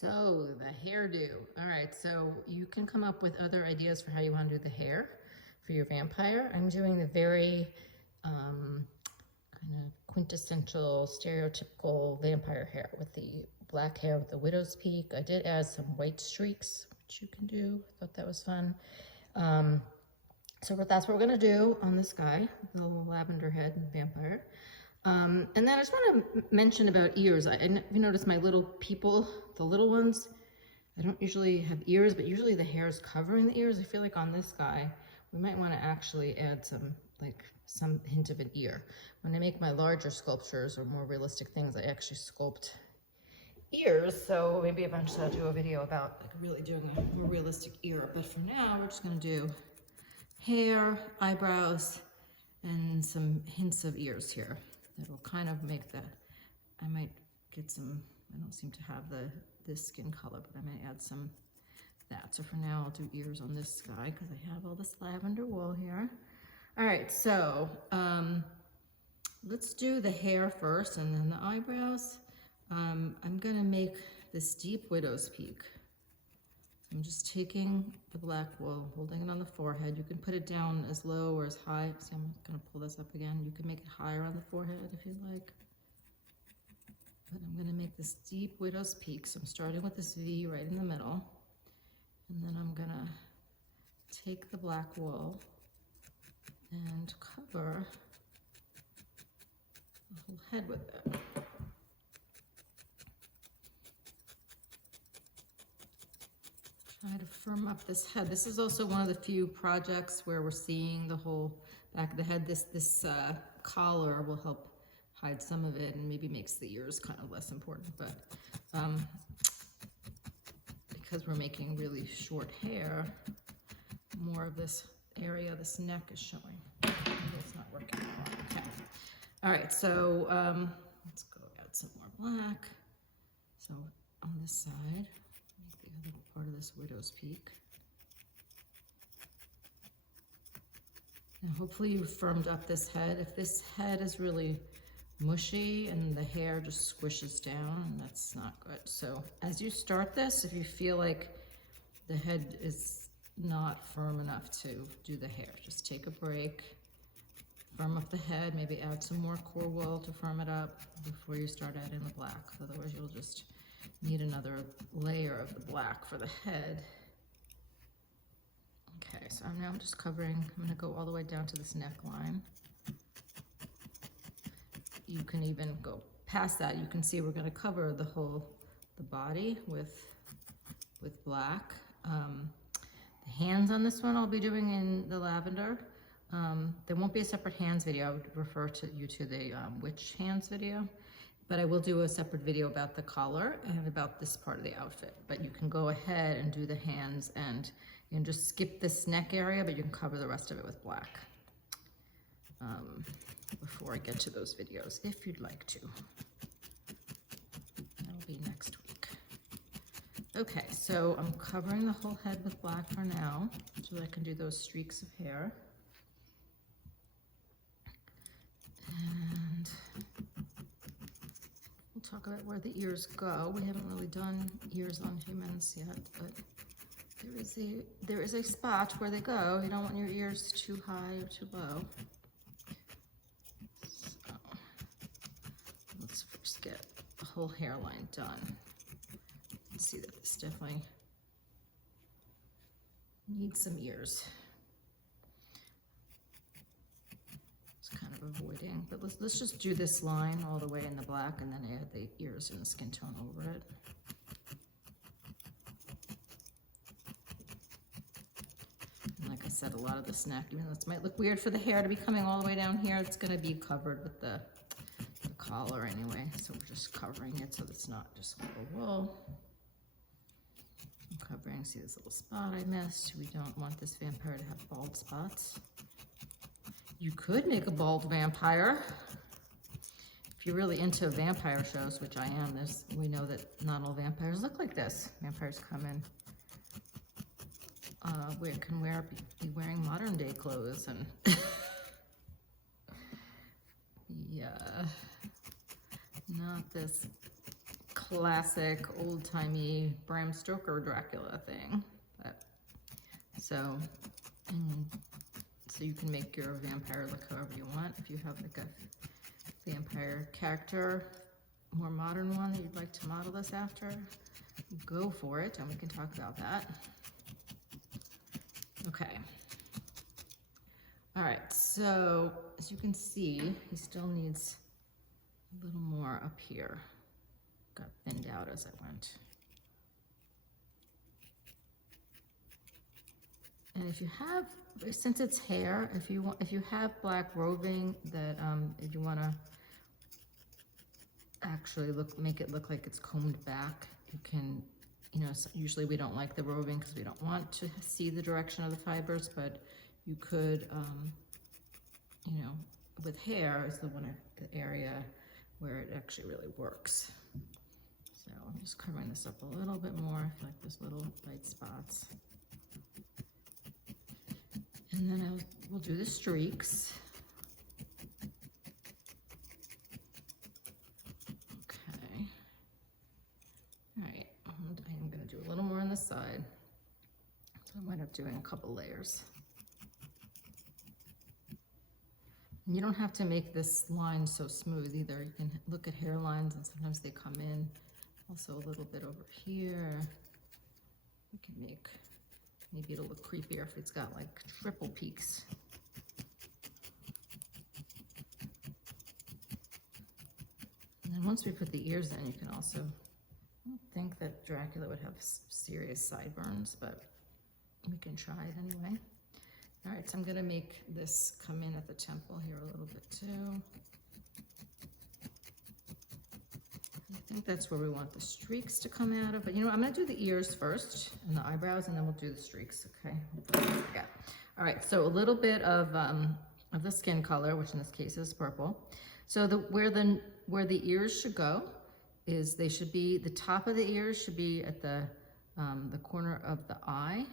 So the hairdo. All right, so you can come up with other ideas for how you want to do the hair for your vampire. I'm doing the very kind of quintessential, stereotypical vampire hair with the black hair with the widow's peak. I did add some white streaks, which you can do. I thought that was fun. So that's what we're gonna do on this guy, the little lavender head vampire. And then I just want to mention about ears. You notice my little people, the little ones, I don't usually have ears, but usually the hair is covering the ears. I feel like on this guy, we might want to actually add some hint of an ear. When I make my larger sculptures or more realistic things, I actually sculpt ears. So maybe eventually I'll do a video about really doing a more realistic ear. But for now, we're just going to do hair, eyebrows, and some hints of ears here. That'll kind of make that. I might get some, I don't seem to have this skin color, but I might add some that. So for now, I'll do ears on this guy because I have all this lavender wool here. All right, so let's do the hair first and then the eyebrows. I'm gonna make this deep widow's peak. I'm just taking the black wool, holding it on the forehead. You can put it down as low or as high. See, I'm gonna pull this up again. You can make it higher on the forehead if you'd like. But I'm gonna make this deep widow's peak. So I'm starting with this V right in the middle. And then I'm gonna take the black wool and cover the whole head with it. Try to firm up this head. This is also one of the few projects where we're seeing the whole back of the head. This collar will help hide some of it and maybe makes the ears kind of less important. But because we're making really short hair, more of this area, this neck is showing. It's not working well. Okay. All right, so let's go add some more black. So on this side, the other part of this widow's peak. Now hopefully you've firmed up this head. If this head is really mushy and the hair just squishes down, that's not good. So as you start this, if you feel like the head is not firm enough to do the hair, just take a break, firm up the head, maybe add some more core wool to firm it up before you start adding the black. Otherwise you'll just need another layer of the black for the head. Okay, so I'm just covering, I'm gonna go all the way down to this neckline. You can even go past that. You can see we're gonna cover the body with black. The hands on this one I'll be doing in the lavender. There won't be a separate hands video. I would refer you to the witch hands video. But I will do a separate video about the collar and about this part of the outfit. But you can go ahead and do the hands and you can just skip this neck area, but you can cover the rest of it with black before I get to those videos, if you'd like to. That'll be next week. Okay, so I'm covering the whole head with black for now, so that I can do those streaks of hair. And we'll talk about where the ears go. We haven't really done ears on humans yet, but there is a spot where they go. You don't want your ears too high or too low. So let's first get the whole hairline done. Let's see that this definitely needs some ears. Kind of avoiding, but let's just do this line all the way in the black and then add the ears and the skin tone over it. And like I said, a lot of this neck, even though this might look weird for the hair to be coming all the way down here, it's going to be covered with the collar anyway, so we're just covering it so it's not just wool. I'm covering, see this little spot I missed. We don't want this vampire to have bald spots. You could make a bald vampire. If you're really into vampire shows, which I am, we know that not all vampires look like this. Vampires come in, be wearing modern day clothes and yeah, not this classic old-timey Bram Stoker Dracula thing. So you can make your vampire look however you want. If you have like a vampire character, more modern one that you'd like to model this after, go for it, and we can talk about that. Okay. All right, so as you can see, he still needs a little more up here. Got thinned out as I went. And if you have, since it's hair, if you have black roving that if you want to actually make it look like it's combed back, you can, you know, usually we don't like the roving because we don't want to see the direction of the fibers, but you could, you know, with hair is the area where it actually really works. So I'm just covering this up a little bit more. I feel like there's little white spots. And then we'll do the streaks. Okay. All right, I'm gonna do a little more on the side. So I might up doing a couple layers. And you don't have to make this line so smooth either. You can look at hairlines and sometimes they come in. Also a little bit over here. We can make, maybe it'll look creepier if it's got like triple peaks. And then once we put the ears in, you can also, I don't think that Dracula would have serious sideburns, but we can try it anyway. All right, so I'm gonna make this come in at the temple here a little bit too. I think that's where we want the streaks to come out of, but you know what, I'm gonna do the ears first and the eyebrows, and then we'll do the streaks, okay? Yeah. All right, so a little bit of the skin color, which in this case is purple. So where the ears should go is they should be, the top of the ears should be at the corner of the eye.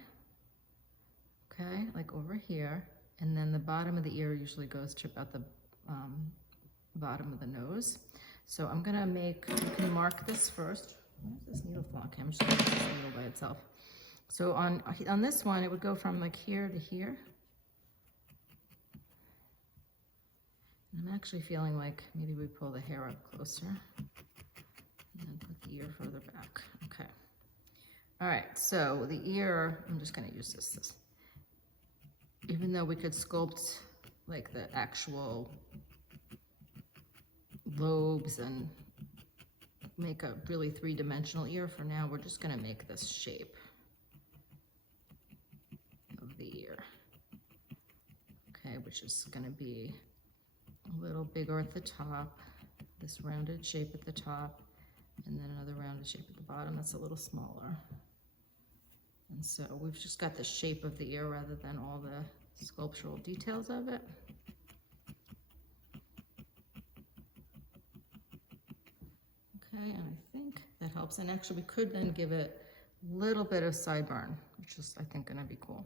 Okay, like over here, and then the bottom of the ear usually goes to about the bottom of the nose. So I'm gonna you can mark this first. Where's this needle fall? Okay, I'm just gonna use this needle by itself. So on this one, it would go from like here to here. And I'm actually feeling like maybe we pull the hair up closer and then put the ear further back. Okay. All right, so the ear, I'm just gonna use this. Even though we could sculpt like the actual lobes and make a really three-dimensional ear, for now we're just gonna make this shape of the ear. Okay, which is gonna be a little bigger at the top, this rounded shape at the top, and then another rounded shape at the bottom that's a little smaller. And so we've just got the shape of the ear rather than all the sculptural details of it. Okay, and I think that helps. And actually we could then give it a little bit of sideburn, which is I think gonna be cool.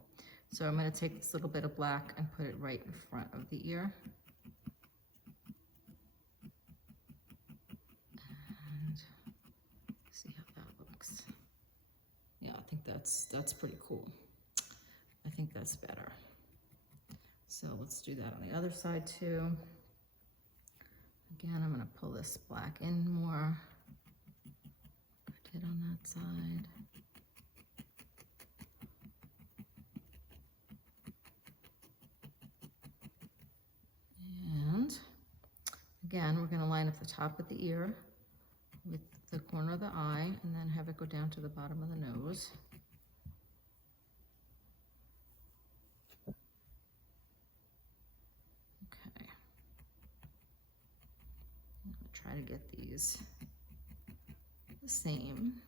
So I'm gonna take this little bit of black and put it right in front of the ear. And see how that looks. Yeah, I think that's pretty cool. I think that's better. So let's do that on the other side too. Again, I'm gonna pull this black in more. Put it on that side. And again, we're gonna line up the top of the ear with the corner of the eye and then have it go down to the bottom of the nose. Okay. I'm gonna try to get these the same.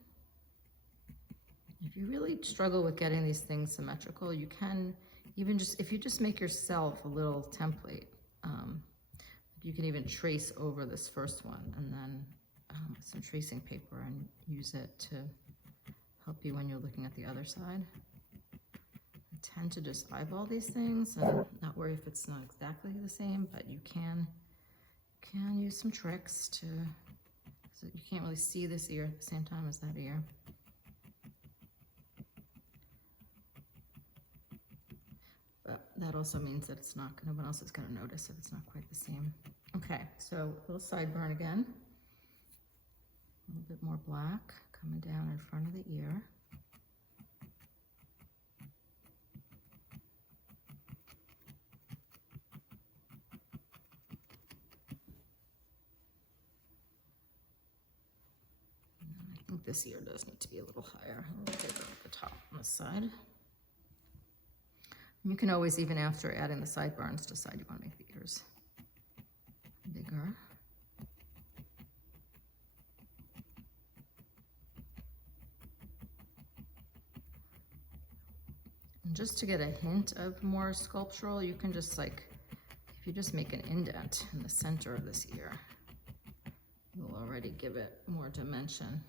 If you really struggle with getting these things symmetrical, you can even if you just make yourself a little template, you can even trace over this first one and then some tracing paper and use it to help you when you're looking at the other side. I tend to just eyeball these things and not worry if it's not exactly the same, but you can use some tricks to, So you can't really see this ear at the same time as that ear. But that also means that it's not, no one else is going to notice if it's not quite the same. Okay, so a little sideburn again. A little bit more black coming down in front of the ear. I think this ear does need to be a little higher, a little bigger at the top on the side. You can always, even after adding the sideburns, decide you want to make the ears bigger. And just to get a hint of more sculptural, you can just like, if you just make an indent in the center of this ear, you'll already give it more dimension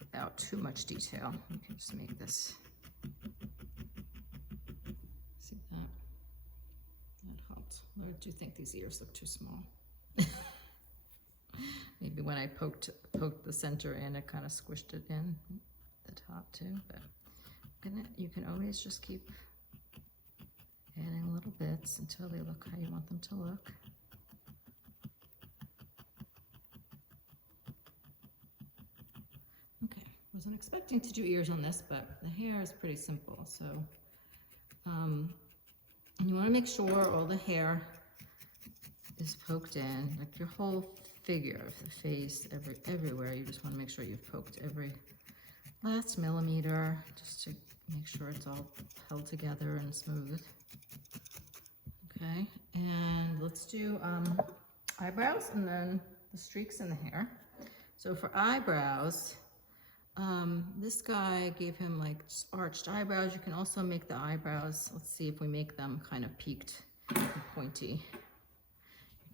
without too much detail. You can just make this. See that? That helped. I do think these ears look too small. Maybe when I poked the center in, it kind of squished it in the top too. But you can always just keep adding little bits until they look how you want them to look. Okay, wasn't expecting to do ears on this, but the hair is pretty simple. So you want to make sure all the hair is poked in, like your whole figure, the face, everywhere. You just want to make sure you've poked every last millimeter, just to make sure it's all held together and smooth. Okay, and let's do eyebrows and then the streaks in the hair. So for eyebrows, this guy gave him like just arched eyebrows. You can also make the eyebrows, let's see if we make them kind of peaked and pointy.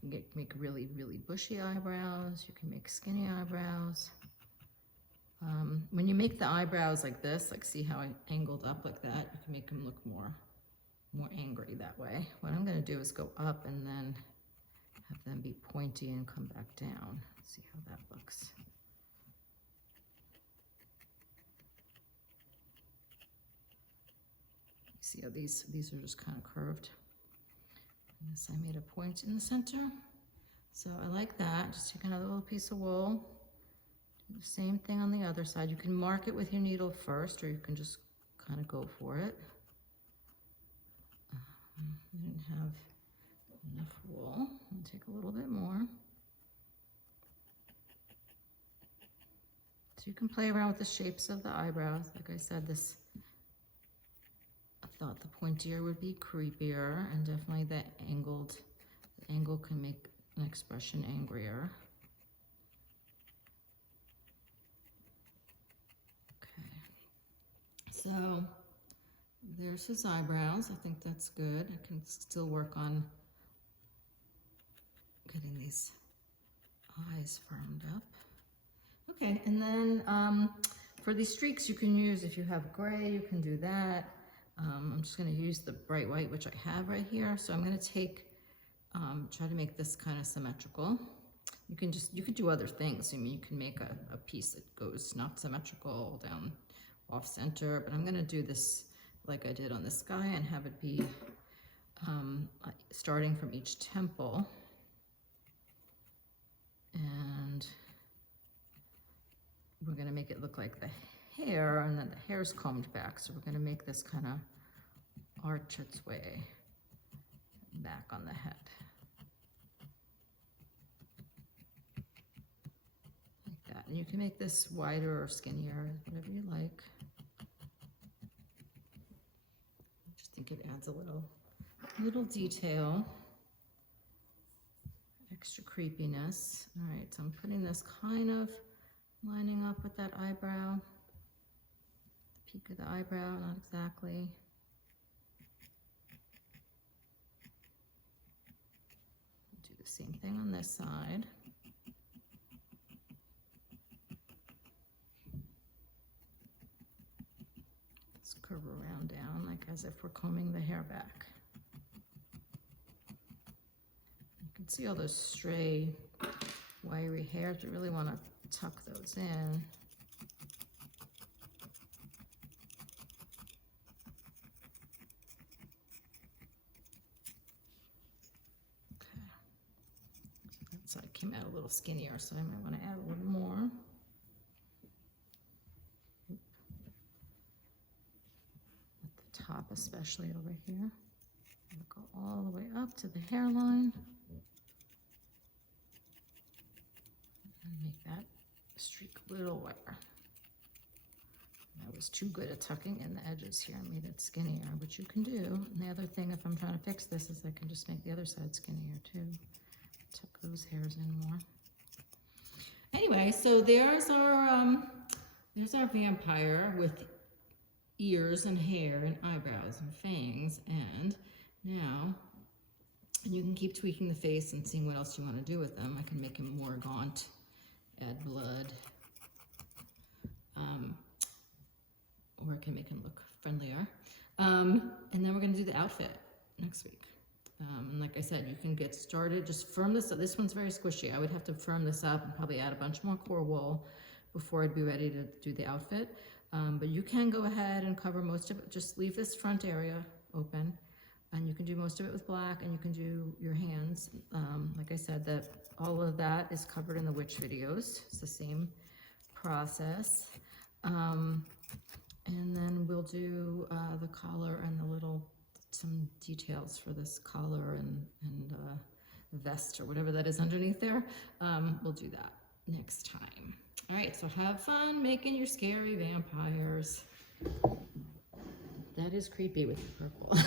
You can make really, really bushy eyebrows. You can make skinny eyebrows. When you make the eyebrows like this, like see how I angled up like that, you can make them look more angry that way. What I'm going to do is go up and then have them be pointy and come back down. See how that looks. See how these are just kind of curved. And this I made a point in the center. So I like that. Just take another little piece of wool. Do the same thing on the other side. You can mark it with your needle first, or you can just kind of go for it. I didn't have enough wool. I'll take a little bit more. So you can play around with the shapes of the eyebrows. Like I said, I thought the pointier would be creepier, and definitely the angle can make an expression angrier. Okay, so there's his eyebrows. I think that's good. I can still work on getting these eyes firmed up. Okay, and then for these streaks, you can use, if you have gray, you can do that. I'm just going to use the bright white, which I have right here. So I'm going to take, try to make this kind of symmetrical. You could do other things. I mean, you can make a piece that goes not symmetrical down off center, but I'm going to do this like I did on this guy and have it be starting from each temple. And we're going to make it look like the hair, and then the hair's combed back. So we're going to make this kind of arch its way back on the head. Like that. And you can make this wider or skinnier, whatever you like. I just think it adds a little detail, extra creepiness. All right, so I'm putting this kind of lining up with that eyebrow. Peak of the eyebrow, not exactly. Do the same thing on this side. Let's curve around down, like as if we're combing the hair back. You can see all those stray, wiry hairs. You really want to tuck those in. Okay. So that side came out a little skinnier, so I might want to add a little more. At the top, especially over here. Go all the way up to the hairline. And make that streak a little wider. I was too good at tucking in the edges here. I made it skinnier, which you can do. And the other thing, if I'm trying to fix this, is I can just make the other side skinnier too. Tuck those hairs in more. Anyway, so there's our vampire with ears and hair and eyebrows and fangs. And now, you can keep tweaking the face and seeing what else you want to do with them. I can make him more gaunt, add blood, or I can make him look friendlier. And then we're going to do the outfit next week. And like I said, you can get started, just firm this up. This one's very squishy. I would have to firm this up and probably add a bunch more core wool before I'd be ready to do the outfit. But you can go ahead and cover most of it. Just leave this front area open. And you can do most of it with black, and you can do your hands. Like I said, that all of that is covered in the witch videos. It's the same process. And then we'll do the collar and some details for this collar and vest or whatever that is underneath there. We'll do that next time. All right, so have fun making your scary vampires. That is creepy with the purple.